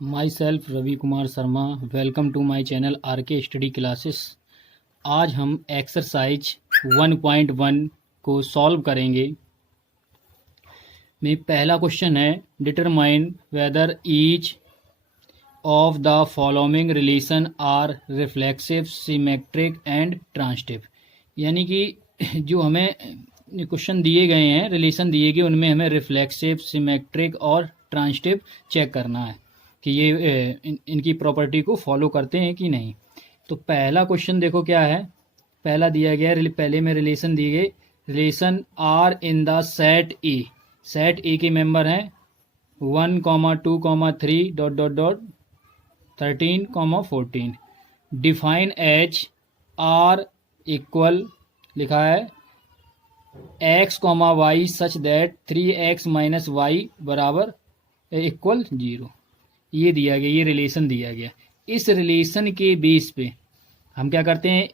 My self Ravi Kumar Sharma. Welcome to my channel R K study classes. आज हम exercise 1.1 को solve करेंगे। में पहला क्वेश्चन है, determine whether each of the following relation are reflexive, symmetric and transitive. यानी कि जो हमें क्वेश्चन दिए गए हैं, रिलेशन दिए गए, उनमें हमें रिफ्लेक्सिव, सिमेट्रिक और ट्रांसटिव चेक करना है कि ये इनकी प्रॉपर्टी को फॉलो करते हैं कि नहीं। तो पहला क्वेश्चन देखो क्या है। पहला दिया गया, पहले में रिलेशन दिए गए, relation are in the set A. Set A के मेंबर हैं 1, 2, 3 dot dot dot 13, 14। Define H R equal लिखा है x, y such that 3x minus y बराबर इक्वल 0। ये दिया गया, ये रिलेशन दिया गया। इस रिलेशन के बेस पे हम क्या करते हैं,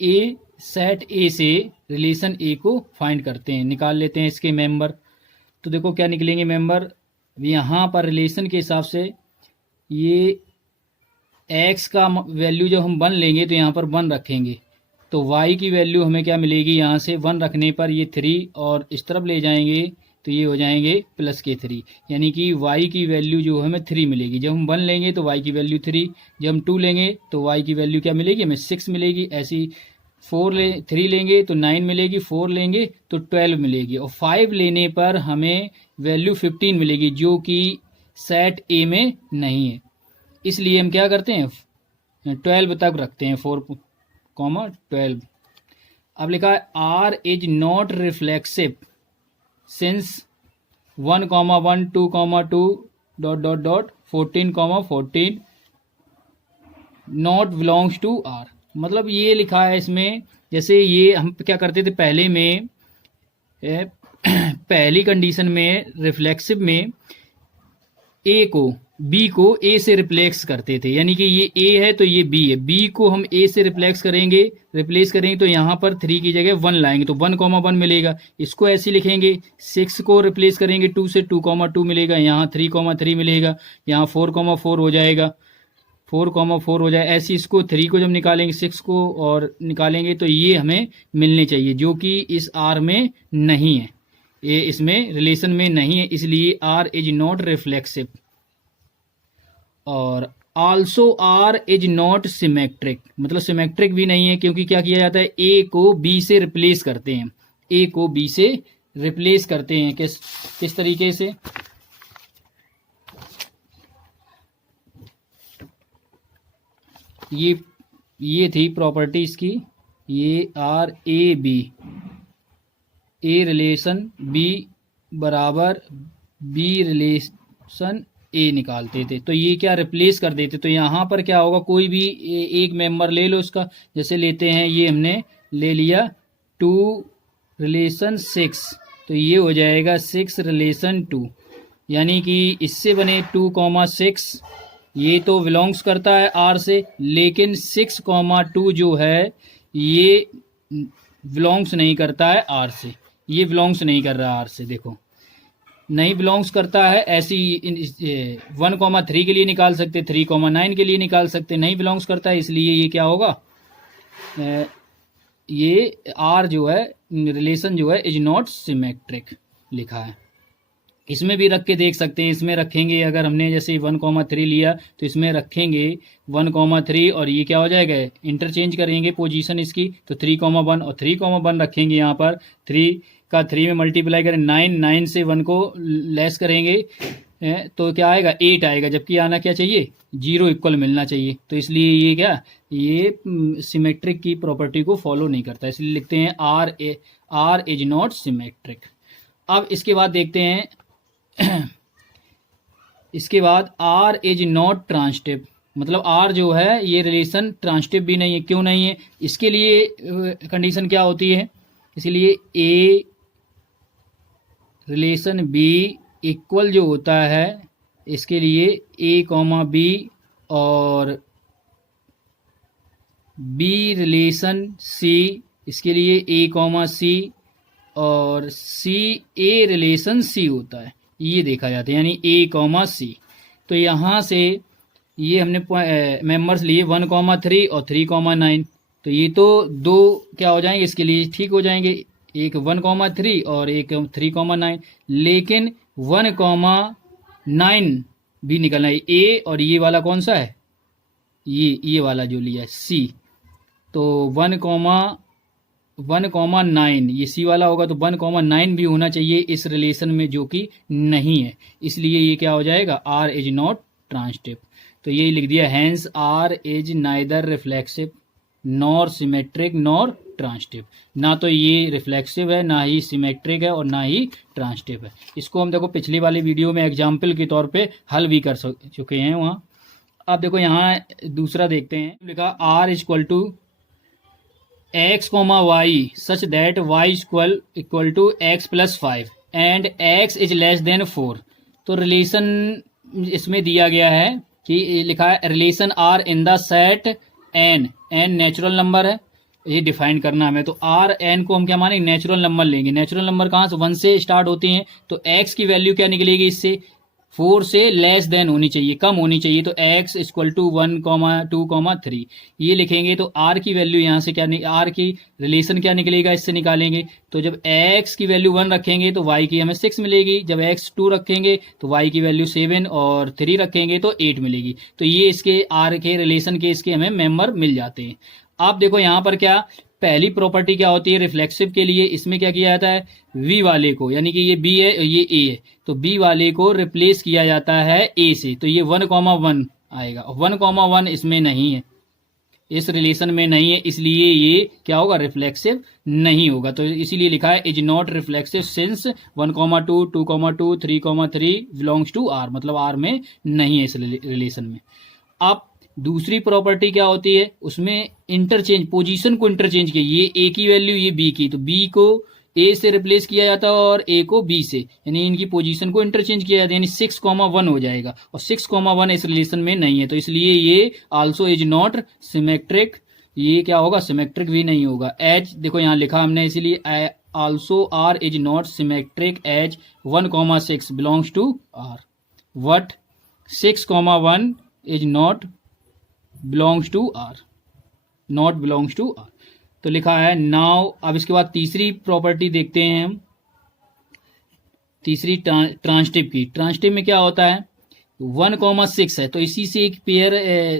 ए सेट ए से रिलेशन ए को फाइंड करते हैं, निकाल लेते हैं इसके मेंबर। तो देखो क्या निकलेंगे मेंबर। यहाँ पर रिलेशन के हिसाब से ये x का वैल्यू जब हम 1 लेंगे तो यहाँ पर 1 रखेंगे, तो y की वैल्यू हमें क्या मिलेगी, यहाँ से 1 रखने पर ये 3, और इस तरफ ले जाएंगे तो ये हो जाएंगे प्लस के 3। यानी कि y की वैल्यू जो हमें 3 मिलेगी। जब हम 1 लेंगे तो y की वैल्यू 3, जब हम 2 लेंगे तो y की वैल्यू क्या मिलेगी, हमें 6 मिलेगी। ऐसी 3 लेंगे तो 9 मिलेगी, 4 लेंगे तो 12 मिलेगी, और 5 लेने पर हमें वैल्यू 15 मिलेगी, जो कि सेट ए में नहीं है। इसलिए हम क्या करते हैं, 12 तक रखते हैं, 4, 12। अब लिखा है R is not reflexive since 1, 1, 2, 2 dot dot dot 14, 14 not belongs to R. मतलब ये लिखा है इसमें, जैसे ये हम क्या करते थे पहले में, पहली कंडीशन में रिफ्लेक्सिव में ए को बी को ए से रिप्लेस करते थे। यानी कि ये ए है तो ये बी है, बी को हम ए से रिप्लेस करेंगे तो यहाँ पर 3 की जगह 1 लाएंगे तो 1, 1 मिलेगा। इसको ऐसे लिखेंगे। 6 को रिप्लेस करेंगे 2 से, 2, 2 मिलेगा। यहाँ 3, 3 मिलेगा। यहाँ 4, 4 हो जाएगा, 4, 4 हो जाए। ऐसे इसको 3 को जब निकालेंगे, 6 को और निकालेंगे तो ये हमें मिलने चाहिए, जो कि इस आर में नहीं है, ये इसमें रिलेशन में नहीं है। इसलिए आर इज नॉट रिफ्लेक्सिव। और also R is not symmetric, मतलब सिमेट्रिक भी नहीं है, क्योंकि क्या किया जाता है, ए को बी से रिप्लेस करते हैं। ए को बी से रिप्लेस करते हैं किस तरीके से, ये थी प्रॉपर्टी इसकी। ये R A B, A relation B बराबर बी रिलेशन ए निकालते थे, तो ये क्या रिप्लेस कर देते। तो यहाँ पर क्या होगा, कोई भी एक मेंबर ले लो इसका। जैसे लेते हैं, ये हमने ले लिया 2 रिलेशन 6, तो ये हो जाएगा 6 रिलेशन 2। यानी कि इससे बने 2, 6, ये तो बिलोंग्स करता है आर से, लेकिन 6, 2 जो है ये बिलोंग्स नहीं करता है आर से। ये बिलोंग्स नहीं कर रहा आर से, देखो नहीं बिलोंग्स करता है। ऐसी 1, 3 के लिए निकाल सकते, 3, 9 के लिए निकाल सकते, नहीं बिलोंग्स करता है। इसलिए ये क्या होगा, ये आर जो है, रिलेशन जो है, इज नॉट सिमेट्रिक लिखा है। इसमें भी रख के देख सकते हैं। इसमें रखेंगे, अगर हमने जैसे 1, 3 लिया तो इसमें रखेंगे 1, 3, और ये क्या हो जाएगा, इंटरचेंज करेंगे पोजीशन इसकी, तो 3, 1 और 3, 1 रखेंगे। यहाँ पर 3 का 3 में मल्टीप्लाई करें 9, 9 से 1 को लेस करेंगे तो क्या आएगा, 8 आएगा, जबकि आना क्या चाहिए, 0 इक्वल मिलना चाहिए। तो इसलिए ये क्या, ये सिमेट्रिक की प्रॉपर्टी को फॉलो नहीं करता, इसलिए लिखते हैं आर इज नॉट सिमेट्रिक। अब इसके बाद देखते हैं इसके बाद आर इज नॉट ट्रांसटिव, मतलब आर जो है ये रिलेशन ट्रांसटिव भी नहीं है। क्यों नहीं है, इसके लिए कंडीशन क्या होती है, इसीलिए ए रिलेशन बी इक्वल जो होता है, इसके लिए ए, बी और बी रिलेशन सी, इसके लिए ए, सी और सी ए रिलेशन सी होता है। ये देखा जाता है, यानी ए कॉमा सी। तो यहाँ से ये हमने मेंबर्स लिए 1,3 और 3,9। तो ये तो दो क्या हो जाएंगे, इसके लिए ठीक हो जाएंगे, एक 1,3 और एक 3,9। लेकिन 1,9 भी निकलना है, ए और ये वाला कौन सा है, ये वाला जो लिया है सी। तो 1,9 ये सी वाला होगा, तो 1,9 भी होना चाहिए इस रिलेशन में, जो कि नहीं है। इसलिए ये क्या हो जाएगा, आर इज नॉट ट्रांसटिव। तो ये लिख दिया, hence R is neither reflexive nor symmetric nor transitive. ना तो ये रिफ्लेक्सिव है, ना ही सिमेट्रिक है, और ना ही ट्रांसटिव है। इसको हम देखो पिछली वाली वीडियो में एग्जाम्पल के तौर पे हल भी कर चुके हैं वहाँ। अब देखो यहाँ दूसरा देखते हैं, लिखा R is equal to x comma y such that y equal to x plus 5 and x is less than 4। तो रिलेशन इसमें दिया गया है कि लिखा है relation are in the set N, N natural number है, ये डिफाइन करना हमें। तो आर एन को हम क्या मानेंगे, नेचुरल नंबर लेंगे। नेचुरल नंबर कहाँ से, 1 से स्टार्ट होते हैं। तो एक्स की वैल्यू क्या निकलेगी इससे, 4 से लेस देन होनी चाहिए, कम होनी चाहिए। तो x इक्वल टू 1,2,3 ये लिखेंगे। तो r की वैल्यू यहाँ से क्या, r की रिलेशन क्या निकलेगा, इससे निकालेंगे। तो जब x की वैल्यू 1 रखेंगे तो y की हमें 6 मिलेगी। जब x 2 रखेंगे तो y की वैल्यू 7 और 3 रखेंगे तो 8 मिलेगी। तो ये इसके r के रिलेशन के इसके हमें मेंबर मिल जाते हैं। आप देखो यहाँ पर क्या, पहली प्रॉपर्टी क्या होती है रिफ्लेक्सिव के लिए, इसमें क्या किया जाता है, v वाले को, यानी कि ये b है ये a है, तो b वाले को रिप्लेस किया जाता है a से। तो ये 1,1 आएगा, 1,1 इसमें नहीं है, इस रिलेशन में नहीं है, इसलिए ये क्या होगा, रिफ्लेक्सिव नहीं होगा। तो इसीलिए लिखा है is not reflexive since 1,2, 2,2, 3,3 belongs to r, मतलब r में नहीं है इस रिलेशन में। अब दूसरी प्रॉपर्टी क्या होती है, उसमें इंटरचेंज, पोजीशन को इंटरचेंज किया, ये ए की वैल्यू ये बी की, तो बी को ए से रिप्लेस किया जाता है और ए को बी से, यानी इनकी पोजीशन को इंटरचेंज किया जाता है, यानी 6,1 हो जाएगा। और 6,1 इस रिलेशन में नहीं है, तो इसलिए ये आल्सो इज नॉट सिमेट्रिक, ये क्या होगा, सिमेट्रिक भी नहीं होगा। एच देखो यहाँ लिखा हमने, इसीलिए also R is not symmetric as 1,6 belongs to R, what 6,1 is not belongs to R, not belongs to R. तो लिखा है नाउ। अब इसके बाद तीसरी प्रॉपर्टी देखते हैं हम, तीसरी ट्रांसटिव की। ट्रांसटिव में क्या होता है, 1,6 है, तो इसी से एक पेयर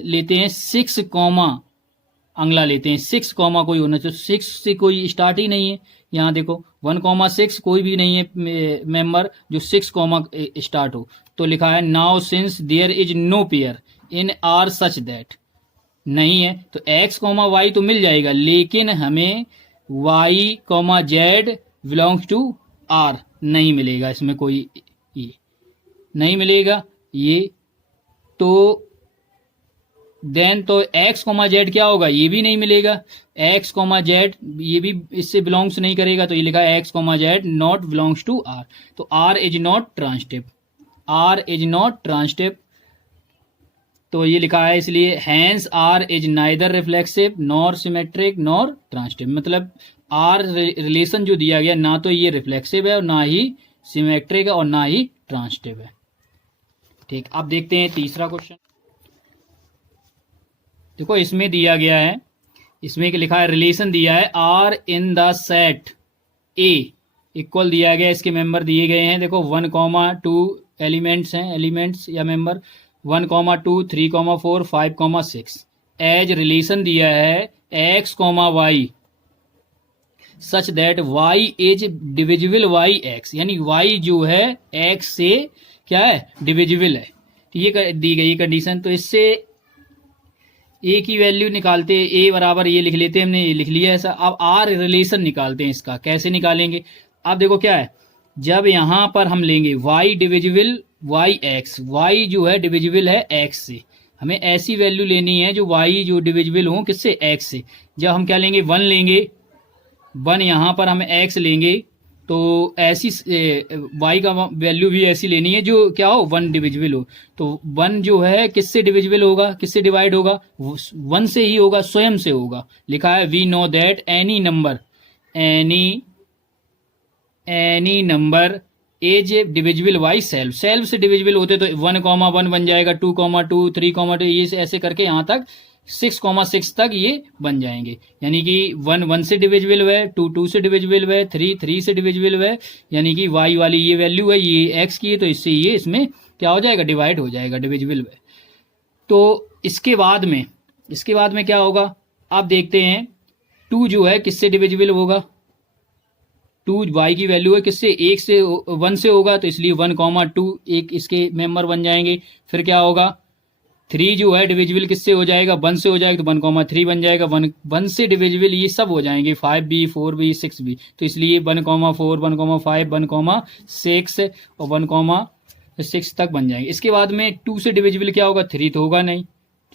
लेते हैं, 6, अगला लेते हैं 6, कोई होना चाहिए, 6 से कोई स्टार्ट ही नहीं है। यहाँ देखो 1,6 कोई भी नहीं है मेंबर जो 6, स्टार्ट हो। तो लिखा है now since there is no pair in R such that, नहीं है तो x, y तो मिल जाएगा, लेकिन हमें y, z belongs to r नहीं मिलेगा, इसमें कोई ये नहीं मिलेगा ये। तो देन तो x, z क्या होगा, ये भी नहीं मिलेगा, x, z ये भी इससे बिलोंग्स नहीं करेगा। तो ये लिखा है x, z not belongs to r। तो r is not transitive, r is not transitive. तो ये लिखा है, इसलिए hence R is neither reflexive nor symmetric nor transitive, मतलब आर रिलेशन जो दिया गया, ना तो ये रिफ्लेक्सिव है और ना ही सिमेट्रिक है और ना ही ट्रांसटिव है। ठीक, अब देखते हैं तीसरा क्वेश्चन। देखो इसमें दिया गया है, इसमें लिखा है रिलेशन दिया है R in the set A equal दिया गया, इसके मेंबर दिए गए हैं। देखो 1,2 एलिमेंट्स हैं, एलिमेंट्स या मेंबर 1,2, 3,4, 5,6। एज रिलेशन दिया है x, y such that y is divisible y x, यानी y जो है x से क्या है, डिविजिबल है। तो ये दी गई कंडीशन। तो इससे a की वैल्यू निकालते, a बराबर ये लिख लेते हैं, हमने ये लिख लिया ऐसा। अब r रिलेशन निकालते हैं, इसका कैसे निकालेंगे। अब देखो क्या है, जब यहां पर हम लेंगे y divisible y x, y जो है डिविजिबल है x से, हमें ऐसी वैल्यू लेनी है जो y जो डिविजिबल हो किससे, x से। जब हम क्या लेंगे, 1 लेंगे, 1 यहाँ पर हम x लेंगे, तो ऐसी y का वैल्यू भी ऐसी लेनी है जो क्या हो, 1 डिविजिबल हो। तो 1 जो है किससे डिविजिबल होगा, किससे डिवाइड होगा, 1 से ही होगा, स्वयं से होगा। लिखा है we know that any number as divisible by self, self से डिविजिबल होते तो 1,1 बन जाएगा, 2,2, 3,2, ये ऐसे करके यहाँ तक 6,6 तक ये बन जाएंगे। यानी कि 1 1 से डिविजिबल है, 2 2 से डिविजिबल है, 3 3 से डिविजिबल है। यानी कि y वाली ये वैल्यू है, ये x की है, तो इससे ये इसमें क्या हो जाएगा, डिवाइड हो जाएगा, डिविजिबल है। तो इसके बाद में क्या होगा, आप देखते हैं 2 जो है किससे डिविजिबल होगा, 2 y की वैल्यू है किससे, 1 से होगा, तो इसलिए 1,2 एक इसके मेंबर बन जाएंगे। फिर क्या होगा, 3 जो है डिविजिबल किससे हो जाएगा, 1 से हो जाएगा, तो 1,3 बन जाएगा, 1 से डिविजिबल ये सब हो जाएंगे, 5b 4b 6b, तो इसलिए 1,4 1,5 1,6 और 1,6 तक बन जाएंगे। इसके बाद में 2 से डिविजिबल क्या होगा, 3 तो होगा नहीं,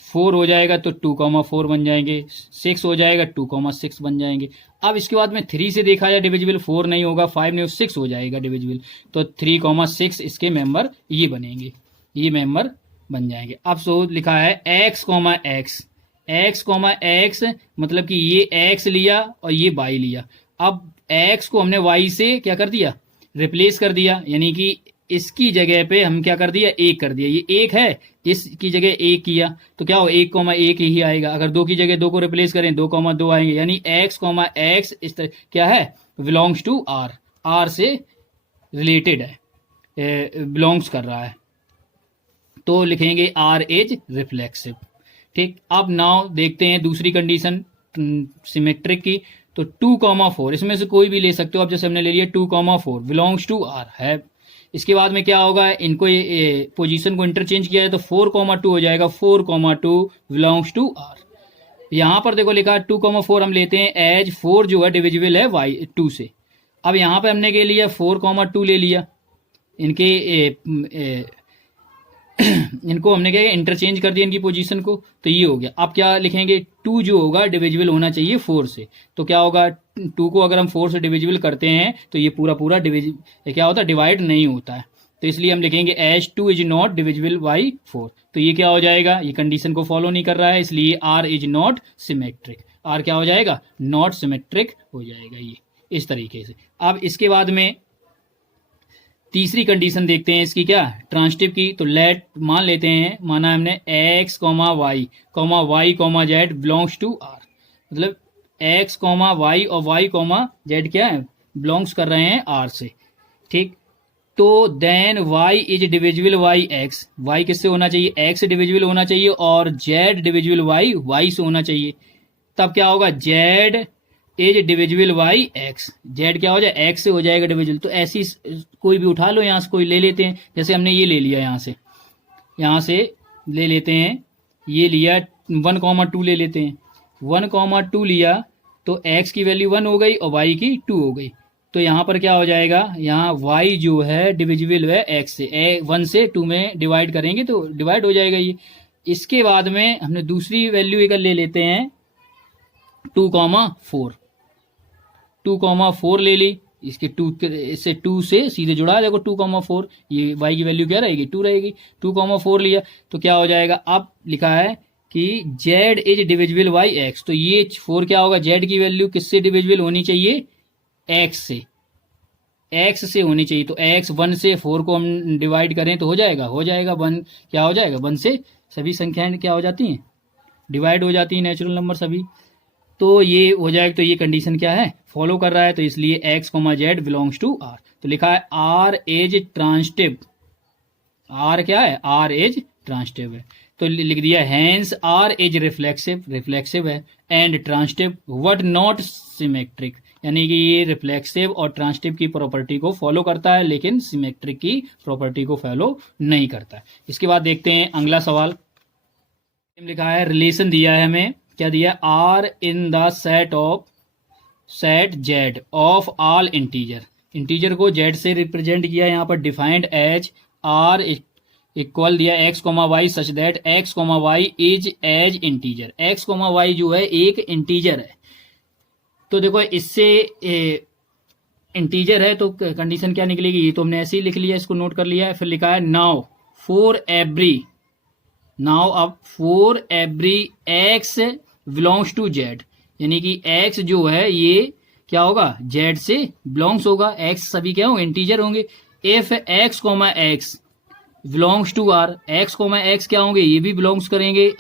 4 हो जाएगा तो 2,4 बन जाएंगे, 6 हो जाएगा 2,6 बन जाएंगे। अब इसके बाद में 3 से देखा जाए डिविजिबल, 4 नहीं होगा, 5 नहीं, 6 हो जाएगा डिविजिबल, तो 3,6 इसके मेंबर ये बनेंगे, ये मेंबर बन जाएंगे। अब सो लिखा है x, x मतलब कि ये x लिया और ये y लिया। अब x को हमने y से क्या कर दिया, रिप्लेस कर दिया, यानी कि इसकी जगह पे हम क्या कर दिया, 1 कर दिया, ये 1 है, इसकी जगह 1 किया तो क्या हो, 1,1 ही आएगा। अगर 2 की जगह 2 को रिप्लेस करें 2,2 आएंगे। यानी x इस तरह क्या है, बिलोंग्स टू r, r से रिलेटेड है, बिलोंग्स कर रहा है, तो लिखेंगे r इज रिफ्लेक्सिव। ठीक, अब नाउ देखते हैं दूसरी कंडीशन सिमेट्रिक की। तो 2,4 इसमें से कोई भी ले सकते हो आप, जैसे हमने ले लिया 2,4 बिलोंग्स टू r है। इसके बाद में क्या होगा, इनको ये पोजीशन को इंटरचेंज किया है तो 4,2 हो जाएगा, 4,2 बिलोंग्स टू r। यहां पर देखो लिखा 2,4 हम लेते हैं एज 4 जो है डिविजिबल है y 2 से। अब यहां पे हमने क्या लिया, 4,2 ले लिया, इनको हमने क्या इंटरचेंज कर दिया इनकी पोजीशन को, तो ये हो गया। अब क्या लिखेंगे, 2 जो होगा डिविजिबल होना चाहिए 4 से, तो क्या होगा, 2 को अगर हम 4 से डिविजिबल करते हैं तो ये पूरा क्या होता है, डिवाइड नहीं होता है, तो इसलिए हम लिखेंगे as 2 is not divisible by 4। तो ये क्या हो जाएगा, ये कंडीशन को फॉलो नहीं कर रहा है, इसलिए r is not symmetric, r क्या हो जाएगा, नॉट सिमेट्रिक हो जाएगा, ये इस तरीके से। अब इसके बाद में तीसरी कंडीशन देखते हैं इसकी, क्या ट्रांसिटिव की। तो लेट मान लेते हैं, माना हमने x, y, y, z belongs to r, मतलब x, y और y, z क्या है, बिलोंग्स कर रहे हैं r से। ठीक, तो then y is divisible by x, y किससे होना चाहिए, x से डिविजिबल होना चाहिए, और z डिविजिबल बाई y से होना चाहिए। तब क्या होगा, z is divisible by x, z क्या हो जाए, x से हो जाएगा डिविजिबल। तो ऐसी कोई भी उठा लो, यहाँ से कोई ले लेते हैं, जैसे हमने ये ले लिया, यहाँ से ले लेते हैं, ये लिया 1,2 ले लेते हैं, 1,2 लिया तो x की वैल्यू 1 हो गई और y की 2 हो गई। तो यहाँ पर क्या हो जाएगा, यहाँ y जो है डिविजिबल है x से, 1 से 2 में डिवाइड करेंगे तो डिवाइड हो जाएगा ये। इसके बाद में हमने दूसरी वैल्यू एक ले लेते हैं 2,4, 2,4 ले ली, इसके 2 से सीधे जुड़ा, देखो 2,4, ये y की वैल्यू क्या रहेगी, 2 रहेगी, 2,4 लिया तो क्या हो जाएगा, अब लिखा है कि z is divisible by x, तो ये 4 क्या होगा, z की वैल्यू किससे डिविजिबल होनी चाहिए, x से होनी चाहिए। तो x 1 से 4 को हम डिवाइड करें तो हो जाएगा 1, क्या हो जाएगा, 1 से सभी संख्याएं क्या हो जाती हैं, डिवाइड हो जाती हैं, नेचुरल नंबर सभी, तो ये हो जाएगा। तो ये कंडीशन क्या है, फॉलो कर रहा है, तो इसलिए x, z belongs to r। तो लिखा है r इज ट्रांसिटिव, r क्या है, r इज ट्रांसिटिव है, तो लिख दिया हैंस r इज रिफ्लेक्सिव है, and transitive what not symmetric, यानी कि ये रिफ्लेक्सिव और ट्रांसिटिव की प्रॉपर्टी को फॉलो करता है लेकिन सिमेट्रिक की प्रॉपर्टी को फॉलो नहीं करता है। इसके बाद देखते हैं अगला सवाल, लिखा है रिलेशन दिया है हमें, क्या दिया, r in the set z of all integer को z से रिप्रेजेंट किया, यहाँ पर डिफाइंड एज r इक्वल दिया x, y such that x, y is as integer, x, y जो है एक इंटीजर है। तो देखो इससे इंटीजर है तो कंडीशन क्या निकलेगी, ये तो हमने ऐसे ही लिख लिया, इसको नोट कर लिया है। फिर लिखा है now for every x belongs to z, यानी कि x जो है ये क्या होगा, z से बिलोंग्स होगा, x सभी क्या होंगे, इंटीजर होंगे। If x comma x belongs to R, x comma x क्या होंगे, ये भी बिलोंग्स करेंगे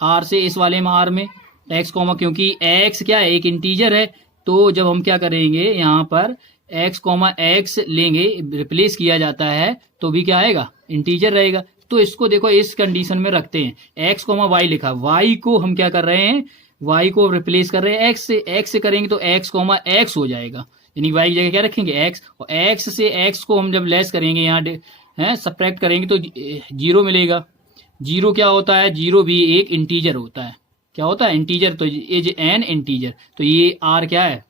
आर से इस वाले में आर में एक्स कॉमा, क्योंकि एक्स क्या है, एक इंटीजर है। तो जब हम क्या करेंगे यहाँ पर एक्स कॉमा एक्स लेंगे, रिप्लेस किया जाता है तो भी क्या आएगा, इंटीजर रहेगा। तो इसको देखो इस कंडीशन में रखते हैं, एक्स कॉमा वाई लिखा, वाई को हम क्या कर रहे हैं, वाई को रिप्लेस कर रहे हैं एक्स से, एक्स से करेंगे तो एक्स कॉमा एक्स हो जाएगा, यानी वाई की जगह क्या रखेंगे एक्स, और एक्स से एक्स को हम जब लेस करेंगे यहाँ है सब्ट्रैक्ट करेंगे तो जीरो मिलेगा। जीरो क्या होता है, जीरो भी एक इंटीजर होता है, क्या होता है इंटीजर, तो एज एन इंटीजर, तो ये आर क्या है,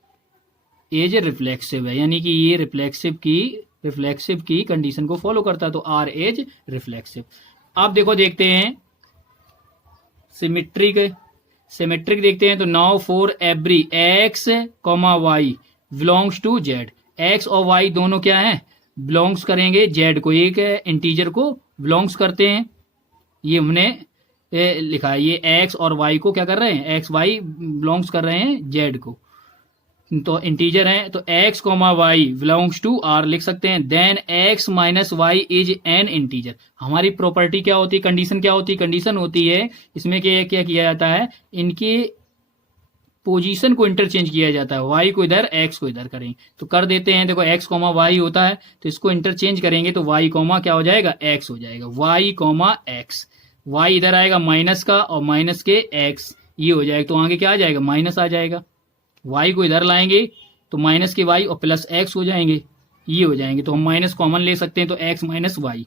एज रिफ्लेक्सिव है, यानी कि ये रिफ्लेक्सिव की कंडीशन को फॉलो करता है, तो आर एज रिफ्लेक्सिव। अब देखो देखते हैं सिमेट्रिक देखते हैं, तो now for every x comma y belongs to z, x और वाई दोनों क्या है, बिलोंग्स करेंगे जेड को, एक इंटीजर को बिलोंग्स करते हैं, ये हमने लिखा है, ये एक्स और वाई को क्या कर रहे हैं, एक्स वाई बिलोंग्स कर रहे हैं जेड को, तो इंटीजर है, तो x comma y belongs to R लिख सकते हैं, then x minus y is an integer. हमारी प्रॉपर्टी क्या होती है, कंडीशन क्या होती है, कंडीशन होती है इसमें क्या किया जाता है, इनके पोजीशन को इंटरचेंज किया जाता है, y को इधर x को इधर करेंगे, तो कर देते हैं, देखो x कॉमा वाई होता है तो इसको इंटरचेंज करेंगे तो y कॉमा क्या हो जाएगा, x हो जाएगा, y कॉमा x, y इधर आएगा माइनस का और माइनस के x, ये हो जाएगा, तो आगे क्या आ जाएगा, माइनस आ जाएगा, y को इधर लाएंगे तो माइनस के y और प्लस x हो जाएंगे, ये हो जाएंगे, तो हम माइनस कॉमन ले सकते हैं, तो x माइनस वाई,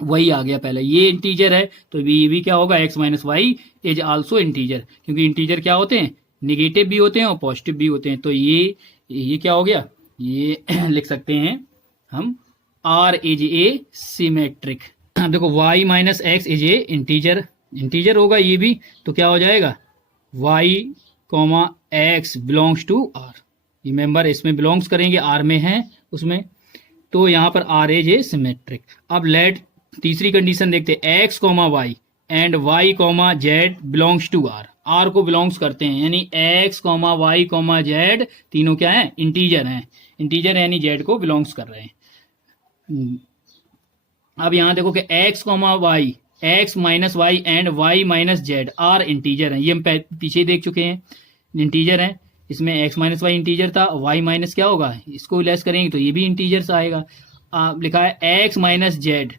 वही आ गया पहले, ये इंटीजर है तो ये भी क्या होगा, x minus y is also integer, क्योंकि इंटीजर क्या होते हैं, निगेटिव भी होते हैं और पॉजिटिव भी होते हैं, तो ये क्या हो गया, ये लिख सकते हैं हम r इज ए सिमेट्रिक। अब देखो y minus x is a integer होगा ये भी, तो क्या हो जाएगा, y comma x belongs to R, remember इसमें बिलोंग्स करेंगे, आर में है उसमें, तो यहाँ पर आर इज ए सिमेट्रिक। अब लेट तीसरी कंडीशन देखते हैं, x comma y and y comma z belongs to R, आर को बिलोंग्स करते हैं, यानी x comma y comma z तीनों क्या है, इंटीजर यानी जेड को बिलोंग्स कर रहे हैं। अब यहाँ देखो कि x comma y, x minus y and y minus z are integer है, ये हम पीछे ही देख चुके हैं, इंटीजर है, इसमें एक्स माइनस वाई इंटीजर था, वाई माइनस क्या होगा, इसको लेस करेंगे तो ये भी इंटीजर से आएगा। लिखा है एक्स माइनस जेड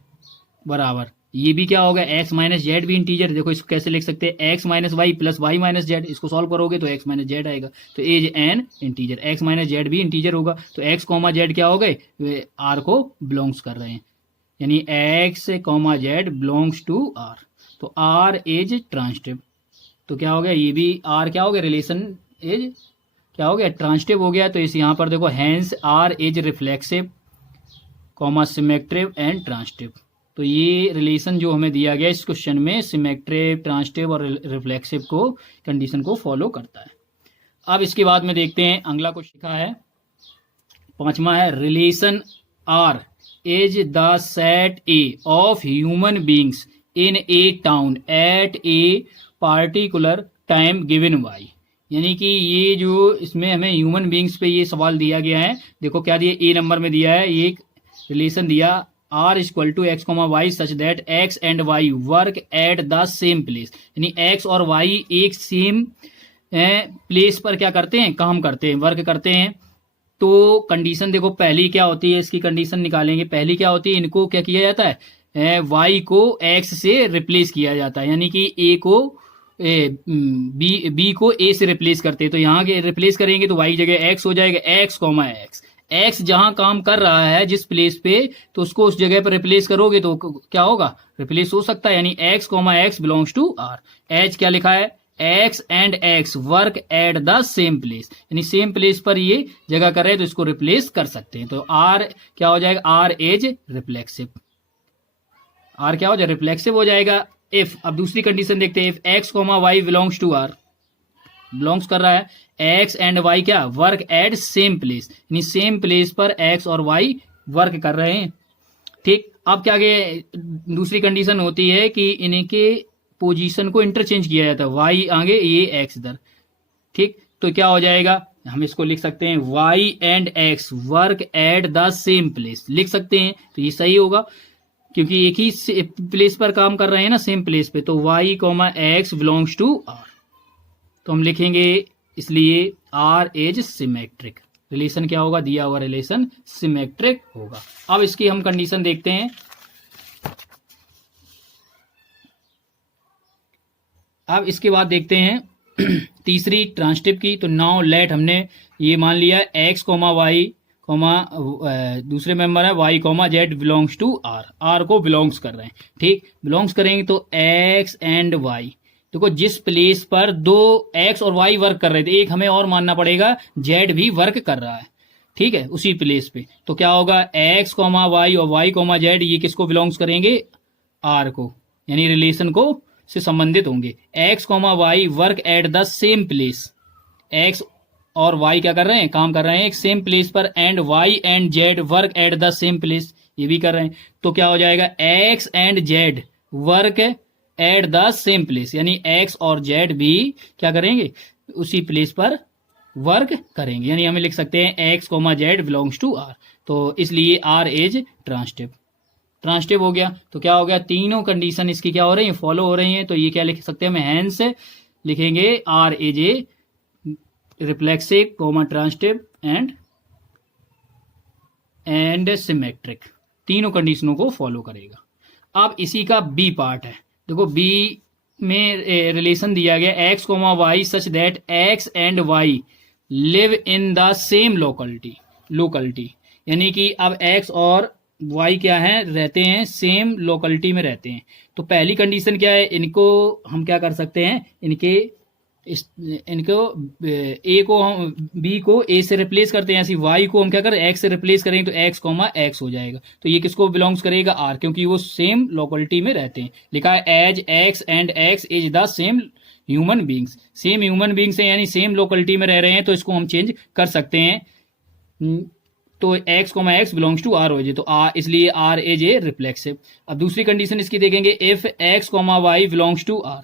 बराबर, ये भी क्या होगा, एक्स माइनस जेड भी इंटीजर, देखो इसको कैसे लिख सकते हैं, x minus y plus y minus z, इसको सॉल्व करोगे तो एक्स माइनस जेड आएगा, तो as an integer, x minus z भी इंटीजर होगा, तो एक्स कॉमा जेड क्या हो गए, वे आर को बिलोंग्स कर रहे हैं, यानी x comma z belongs to R, तो आर इज ट्रांसटिव, तो क्या हो गया, ये भी आर क्या हो गया, रिलेशन इज क्या हो गया, ट्रांसटिव हो गया, तो इस यहाँ पर देखो hence R is reflexive comma symmetric and transitive, तो ये रिलेशन जो हमें दिया गया इस क्वेश्चन में सिमेट्रिव, ट्रांसटिव और रिफ्लेक्सिव को कंडीशन को फॉलो करता है। अब इसके बाद में देखते हैं अगला क्वेश्चन लिखा है, पांचवा है, relation R is the set A of human beings in a town at a particular time given by, यानी कि ये जो इसमें हमें ह्यूमन बींग्स पे ये सवाल दिया गया है, देखो क्या दिया, ए नंबर में दिया है, ये रिलेशन दिया R equal to x comma y such that x and y work at the same place, यानी एक्स और वाई एक सेम प्लेस पर क्या करते हैं, काम करते हैं, वर्क करते हैं। तो कंडीशन देखो पहली क्या होती है, इसकी कंडीशन निकालेंगे, पहली क्या होती है, इनको क्या किया जाता है, वाई को एक्स से रिप्लेस किया जाता है, यानी कि ए को बी को ए से रिप्लेस करते हैं, तो यहाँ के रिप्लेस करेंगे तो वाई जगह एक्स हो जाएगा, एक्स कॉमा एक्स, एक्स जहां काम कर रहा है जिस प्लेस पे, तो उसको उस जगह पर रिप्लेस करोगे तो क्या होगा, रिप्लेस हो सकता है, यानी x comma x belongs to R, एच क्या लिखा है, x and x work at the same place, यानी सेम प्लेस पर ये जगह कर रहे हैं तो इसको रिप्लेस कर सकते हैं, तो आर क्या हो जाएगा, आर इज रिफ्लेक्सिव, आर क्या हो जाएगा, रिफ्लेक्सिव हो जाएगा। इफ, अब दूसरी कंडीशन देखते हैं, if x comma y belongs to R, belongs कर रहा है, एक्स एंड वाई क्या वर्क एट सेम प्लेस, यानी सेम प्लेस पर एक्स और वाई वर्क कर रहे हैं, ठीक। अब क्या दूसरी कंडीशन होती है कि इनके पोजीशन को इंटरचेंज किया जाता है, वाई आगे ये एक्स इधर, ठीक, तो क्या हो जाएगा, हम इसको लिख सकते हैं y and x work at the same place, लिख सकते हैं। तो ये सही होगा क्योंकि एक ही प्लेस पर काम कर रहे हैं ना, सेम प्लेस पे। तो y comma x belongs to r, तो हम लिखेंगे इसलिए r इज सिमेट्रिक। रिलेशन क्या होगा, दिया हुआ रिलेशन सिमेट्रिक होगा। अब इसकी हम कंडीशन देखते हैं। अब इसके बाद देखते हैं तीसरी ट्रांसटिव की। तो नाउ लेट, हमने ये मान लिया x कॉमा वाई कॉमा दूसरे मेंबर है y comma z belongs to r को बिलोंग्स कर रहे हैं, ठीक। बिलोंग्स करेंगे तो x एंड y, देखो जिस प्लेस पर दो x और y वर्क कर रहे थे, एक हमें और मानना पड़ेगा z भी वर्क कर रहा है, ठीक है, उसी प्लेस पे। तो क्या होगा, x कॉमा वाई और y कॉमा जेड ये किसको बिलोंग्स करेंगे, r को, यानी रिलेशन को से संबंधित होंगे। x comma y work at the same place, x और y क्या कर रहे हैं, काम कर रहे हैं एक सेम प्लेस पर, and y and z work at the same place, ये भी कर रहे हैं। तो क्या हो जाएगा, x and z work at the same place, यानी x और z भी क्या करेंगे, उसी प्लेस पर वर्क करेंगे। यानी हमें लिख सकते हैं x comma z belongs to r, तो इसलिए r इज ट्रांसटिव। ट्रांसटिव हो गया तो क्या हो गया, तीनों कंडीशन इसकी क्या हो रही है, फॉलो हो रही हैं। तो ये क्या लिख सकते हैं, हम हैंस लिखेंगे r is a reflexive comma transitive and symmetric, तीनों कंडीशनों को फॉलो करेगा। अब इसी का बी पार्ट है। देखो बी में रिलेशन दिया गया x comma y such that x and y live in the same locality, यानी कि अब x और y क्या है, रहते हैं सेम लोकलिटी में रहते हैं। तो पहली कंडीशन क्या है, इनको हम क्या कर सकते हैं, इनको a को हम b को a से रिप्लेस करते हैं, ऐसी y को हम क्या करें, x से रिप्लेस करेंगे तो x कॉमा x हो जाएगा। तो ये किसको बिलोंग्स करेगा, r, क्योंकि वो सेम लोकलिटी में रहते हैं। लिखा है as x and x is the same human beings, same human beings है, यानी सेम लोकलिटी में रह रहे हैं, तो इसको हम चेंज कर सकते हैं। तो x comma x belongs to r हो जाए, तो इसलिए r इज ए रिफ्लेक्सिव। अब दूसरी कंडीशन इसकी देखेंगे, if x comma y belongs to r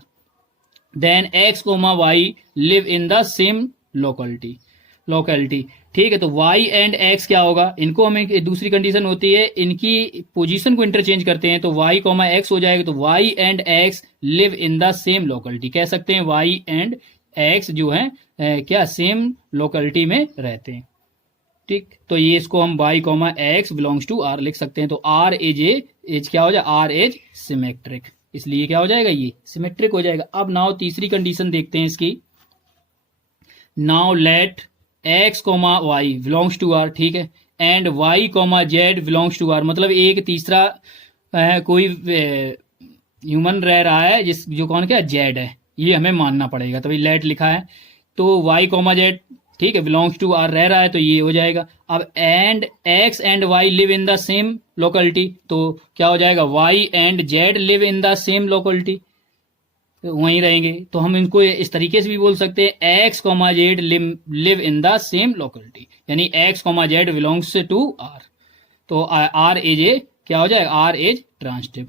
then x comma y live in the same locality, ठीक है। तो y एंड x क्या होगा, इनको हमें दूसरी कंडीशन होती है, इनकी पोजीशन को इंटरचेंज करते हैं, तो y कॉमा एक्स हो जाएगा। तो y and x live in the same locality, कह सकते हैं y एंड x जो है क्या सेम लोकलिटी में रहते हैं, ठीक। तो ये इसको हम y comma x belongs to r लिख सकते हैं। तो r इज क्या हो जाए, r इज सिमेट्रिक, इसलिए क्या हो जाएगा, ये सिमेट्रिक हो जाएगा। अब नाउ तीसरी कंडीशन देखते हैं इसकी। Now let x comma y belongs to r, ठीक है, and y comma z belongs to r, मतलब एक तीसरा कोई ह्यूमन रह रहा है जो कौन क्या जेड है, ये हमें मानना पड़ेगा, तभी लेट लिखा है। तो y कॉमा जेड, ठीक है, बिलोंग्स टू r रह रहा है, तो ये हो जाएगा। अब and x and y live in the same locality, तो क्या हो जाएगा, y and z live in the same locality, वहीं रहेंगे। तो हम इनको इस तरीके से भी बोल सकते हैं, x comma z live in the same locality, यानी x comma z belongs to r। तो r इज ए क्या हो जाएगा, r इज ट्रांसटिव,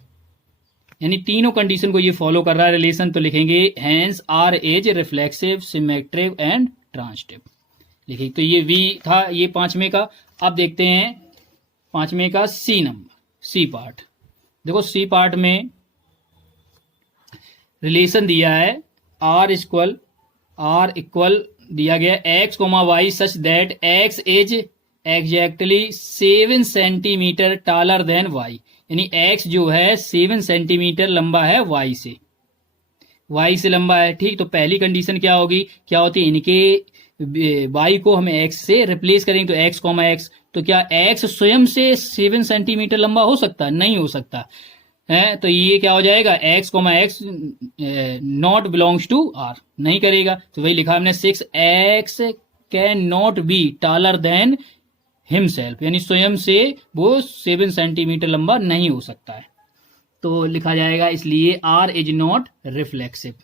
यानी तीनों कंडीशन को ये फॉलो कर रहा है रिलेशन। तो लिखेंगे hence r is reflexive symmetric and transitive, लिखिए। तो ये v था ये पांचवें का। अब देखते हैं पांचवें का सी पार्ट। देखो सी पार्ट में रिलेशन दिया है r इक्वल दिया गया x comma y such that x is exactly 7 centimetre taller than y, यानी x जो है 7 सेंटीमीटर लंबा है y से लंबा है, ठीक। तो पहली कंडीशन क्या होगी, क्या होती है, इनके y को हमें x से रिप्लेस करेंगे, तो x कॉमा x, तो क्या x स्वयं से 7 सेंटीमीटर लंबा हो सकता है, नहीं हो सकता है। तो ये क्या हो जाएगा, x comma x not belongs to r, नहीं करेगा। तो वही लिखा हमने 6x can not be taller than himself, यानी स्वयं से वो 7 सेंटीमीटर लंबा नहीं हो सकता है, तो लिखा जाएगा इसलिए r इज नॉट रिफ्लेक्सिव।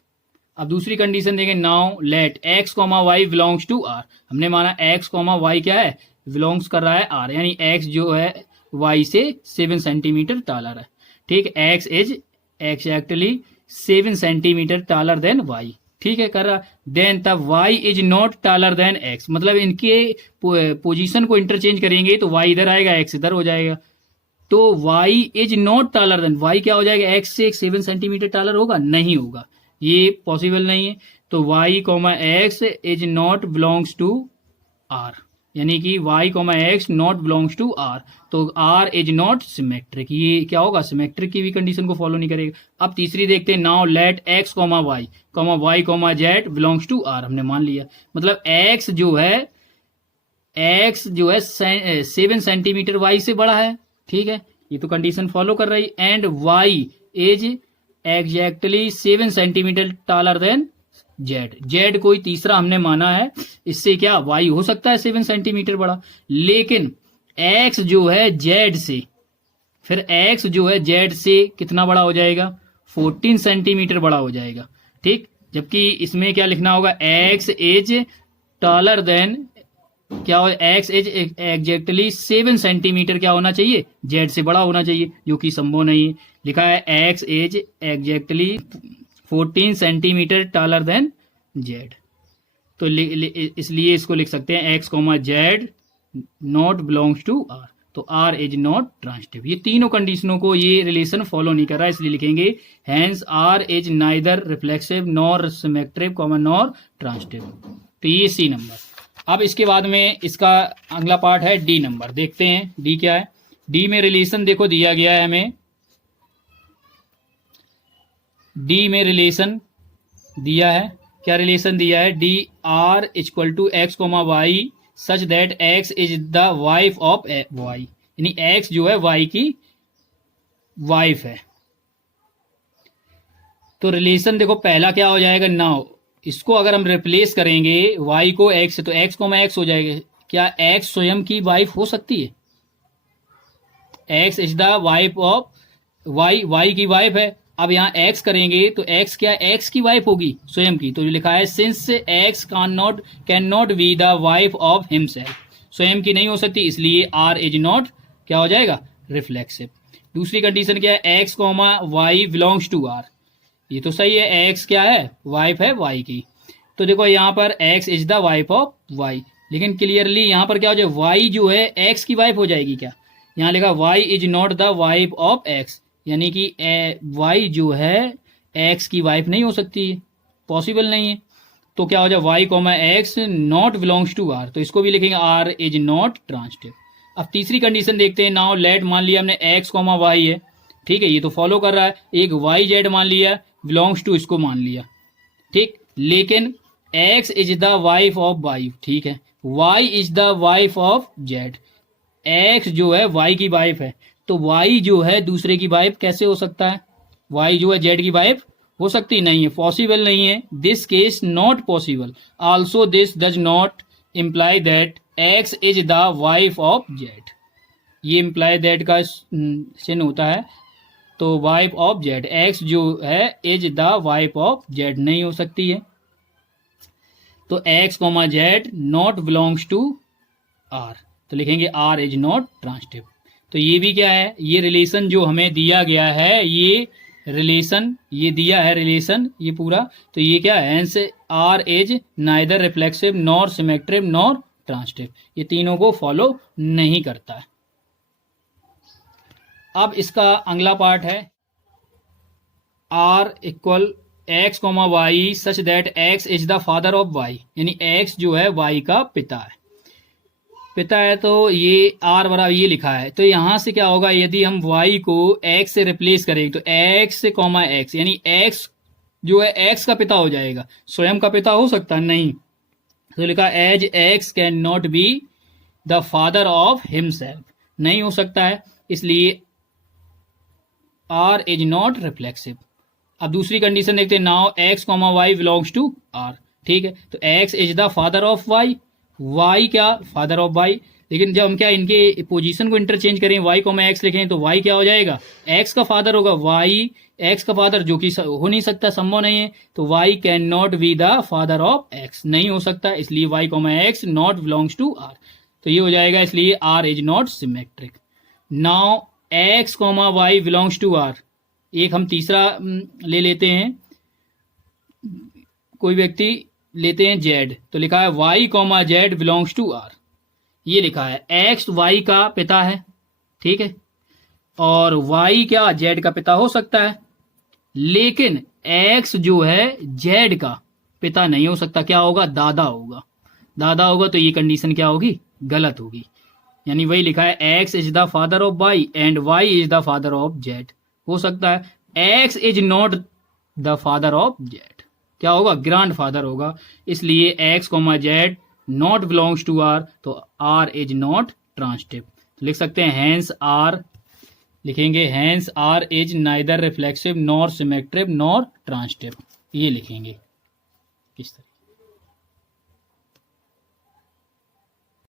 अब दूसरी कंडीशन देखें, now let x comma y belongs to r, हमने माना x कॉमा वाई क्या है, बिलोंग्स कर रहा है r, यानी x जो है y से 7 सेंटीमीटर टालर है, ठीक। x is exactly 7 centimetre taller than y, ठीक है कर रहा, देन तब y is not taller than x, मतलब इनके पोजीशन को इंटरचेंज करेंगे तो y इधर आएगा x इधर हो जाएगा, तो y is not taller then, y क्या हो जाएगा, x से 7 सेंटीमीटर टॉलर होगा, नहीं होगा, ये पॉसिबल नहीं है। तो y comma x is not belongs to r, यानी कि y comma x not belongs to r, तो r इज नॉट सिमेट्रिक, ये क्या होगा, सिमेट्रिक की भी कंडीशन को फॉलो नहीं करेगा। अब तीसरी देखते हैं, now let x comma y comma z belongs to r, हमने मान लिया, मतलब x जो है 7 सेंटीमीटर y से बड़ा है, ठीक है, ये तो कंडीशन फॉलो कर रही, and y is exactly 7 centimetre taller than z कोई तीसरा हमने माना है, इससे क्या y हो सकता है 7 सेंटीमीटर बड़ा, लेकिन x जो है z से, फिर x जो है z से कितना बड़ा हो जाएगा, 14 सेंटीमीटर बड़ा हो जाएगा, ठीक, जबकि इसमें क्या लिखना होगा, x इज टॉलर देन, क्या हो, x इज एग्जैक्टली 7 सेंटीमीटर क्या होना चाहिए, z से बड़ा होना चाहिए, जो कि संभव नहीं है, लिखा है x is exactly 14 centimetre taller than z, तो इसलिए इसको लिख सकते हैं x comma z not belongs to r, तो r इज नॉट ट्रांजिटिव। ये तीनों कंडीशनों को ये रिलेशन फॉलो नहीं कर रहा है, इसलिए लिखेंगे hence r is neither reflexive nor symmetric comma nor transitive, तो ये सी नंबर। अब इसके बाद में इसका अगला पार्ट है डी नंबर, देखते हैं डी क्या है। डी में रिलेशन देखो दिया गया है हमें, डी में रिलेशन दिया है, क्या रिलेशन दिया है, D R equal to x comma y such that x is the wife of y, यानी एक्स जो है वाई की वाइफ है। तो रिलेशन देखो पहला क्या हो जाएगा, नाउ इसको अगर हम रिप्लेस करेंगे y को x से, तो x को x हो जाएगा, क्या x स्वयं की वाइफ हो सकती है, x is the wife of y की वाइफ है। अब यहाँ x करेंगे तो x क्या x की वाइफ होगी स्वयं की, तो लिखा है since x can not be the wife of himself, स्वयं की नहीं हो सकती, इसलिए r इज नॉट क्या हो जाएगा, रिफ्लेक्सिव। दूसरी कंडीशन क्या है, x comma y belongs to r, ये तो सही है, x क्या है, वाइफ है y की, तो देखो यहाँ पर x is the wife of y, लेकिन क्लियरली यहाँ पर क्या हो जाएगा, y जो है x की वाइफ हो जाएगी क्या, यहाँ लिखा y is not the wife of x, यानी कि y जो है x की वाइफ नहीं हो सकती है, पॉसिबल नहीं है, तो क्या हो जाए y comma x not belongs to r, तो इसको भी लिखेंगे r इज नॉट ट्रांजिटिव। अब तीसरी कंडीशन देखते हैं, नाउ लेट मान लिया हमने x कॉमा वाई है, ठीक है, ये तो फॉलो कर रहा है, एक वाई जेड मान लिया, बिलोंग्स टू इसको मान लिया, ठीक, लेकिन x is the wife of y, ठीक है, y is the wife of z, x जो है y की वाइफ है, तो y जो है दूसरे की वाइफ कैसे हो सकता है, y जो है z की वाइफ हो सकती नहीं है, पॉसिबल नहीं है, this case not possible, also this does not imply that x is the wife of z, ये इम्प्लाई दैट का चिन्ह होता है, तो वाइफ ऑफ जेड, एक्स जो है is the wife of z नहीं हो सकती है, तो x comma z not belongs to R, तो लिखेंगे आर इज नॉट ट्रांजिटिव। तो ये भी क्या है, ये रिलेशन जो हमें दिया गया है, ये रिलेशन ये दिया है रिलेशन ये पूरा, तो ये क्या है, hence R is neither reflexive nor symmetric nor transitive, ये तीनों को फॉलो नहीं करता है। अब इसका अगला पार्ट है R equal x comma y such that x is the father of y, यानी एक्स जो है वाई का पिता है, पिता है, तो ये आर बराबर ये लिखा है, तो यहां से क्या होगा, यदि हम वाई को एक्स से रिप्लेस करेंगे तो एक्स कॉमा एक्स, यानी एक्स जो है एक्स का पिता हो जाएगा, स्वयं का पिता हो सकता है नहीं, तो लिखा as x can not be the father of himself, नहीं हो सकता है, इसलिए आर इज नॉट रिफ्लेक्सिव। अब दूसरी कंडीशन देखते हैं, now x comma y belongs to R, ठीक है, तो x is the father of y, y क्या फादर ऑफ वाई, लेकिन जब हम क्या इनके पोजीशन को इंटरचेंज करें, वाई कॉमा एक्स लिखें, तो वाई क्या हो जाएगा, एक्स का फादर होगा, वाई एक्स का फादर जो कि हो नहीं सकता, संभव नहीं है, तो y can not be the father of x, नहीं हो सकता, इसलिए y comma x not belongs to R, तो ये हो जाएगा, इसलिए R is not symmetric. Now x comma y belongs to R, एक हम तीसरा ले लेते हैं, कोई व्यक्ति लेते हैं जेड, तो लिखा है y comma z belongs to R, ये लिखा है एक्स वाई का पिता है, ठीक है, और वाई क्या जेड का पिता हो सकता है, लेकिन एक्स जो है जेड का पिता नहीं हो सकता, क्या होगा, दादा होगा, दादा होगा, तो ये कंडीशन क्या होगी, गलत होगी। यानी वही लिखा है x is the father of y and y is the father of z, हो सकता है x is not the father of z, क्या होगा, ग्रैंड फादर होगा, इसलिए x comma z not belongs to R, तो आर इज नॉट ट्रांसिटिव, तो लिख सकते हैं हैंस आर, लिखेंगे hence R is neither reflexive nor symmetric nor transitive, ये लिखेंगे किस तरह।